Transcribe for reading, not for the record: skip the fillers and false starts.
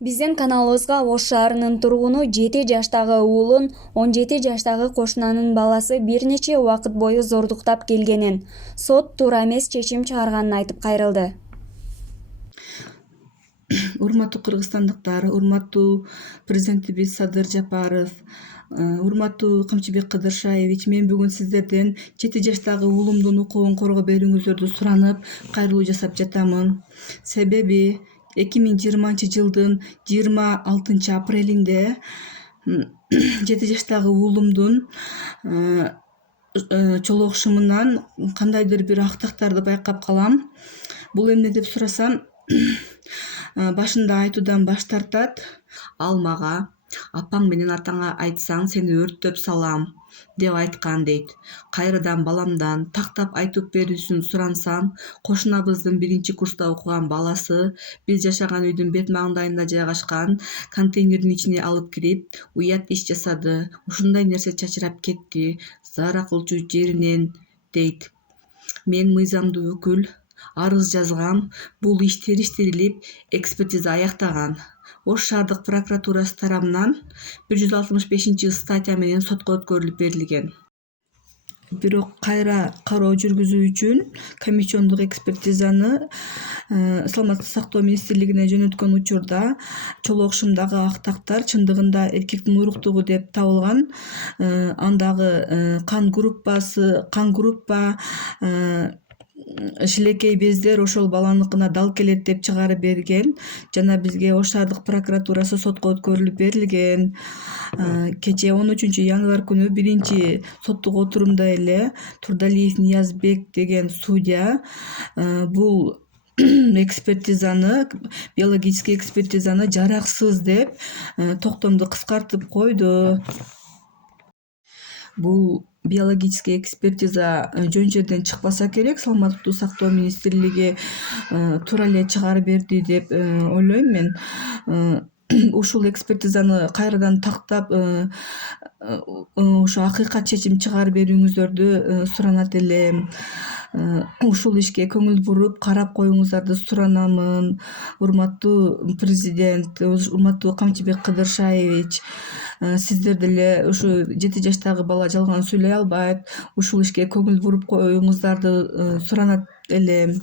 Биздин каналыбызга Ош шаарынын тургуну 7 жаштагы уулун 17 жаштагы кошунанын баласы бир нече убакыт бою зордуктап келгенин, сот туура эмес чечим чыгарганын айтып кайрылды. Урматтуу кыргызстандыктар, урматтуу президентибиз Садыр Жапаров, урматтуу Камчыбек Кыдыршаевич, мен бүгүн сиздерден 7 жаштагы уулумдун укугун коргоо берүүңүздөрдү суранып, кайрылуу жасап жатамын. Себеби 2020-жылдын 26 апрелинде 7 жаштагы уулумдун чолоокшумунан кандайдыр бир актактарды байкап калам. Бул эмне деп сурасам, башында айтуудан баш тартат. Ал мага апаң менен атаңа айтсаң сени өрттөп салам деп айткан дейт. Кайрадан баламдан тактап айтып берүүсүн сурансам, кошунабыздын 1-курста окуган баласы биз жашаган үйдүн бет маңдайында жайгашкан контейнердин ичине алып кирип, уят иш жасады. Ушундай нерсе чачырап кетти, заара кылчу жеринен дейт. Мен мыйзамдуу өкүл, арыз жазгам. Бул иш териштирилип, экспертиза аяктаган. Ош шаардык прокуратурасы тарабынан 165 статья менен сотко өткөрүлүп берилген. Бирок кайра кароо жүргүзүү үчүн комиссиондук экспертизаны Саламаттык сактоо министрлигине жөнөткөн учурда чолоокшумдагы актактар чындыгында эркектин уруктугу деп табылган. Андагы кан группа шилекей бездер ошол баланыкына дал келет деп чыгарып берген жана бизге Ош шаардык прокуратурасы сотко өткөрүлүп берилген. Кечээ 13 январь күнү 1-соттук отурумда эле Турдалиев Ниязбек деген судья бул экспертизаны, биологический экспертизаны жараксыз деп токтомду кыскартып койду. Бул биологический экспертиза жөн жерден чыкпаса керек, Саламаттык сактоо министрлиги туура эле чыгарып берди деп ойлойм мен. Ушул экспертизаны кайрадан тактап ошо акыйкат чечим чыгарып берүүңүздөрдү суранат элем. Ушул ишке көңүл буруп карап коюңуздарды суранамын. Урматтуу президент, урматтуу Камчыбек Кыдыршаевич, сиздер деле ушу 7 жаштагы бала жалган сүйлөй албайт. Ушул ишке көңүл буруп коюңуздарды суранат элем.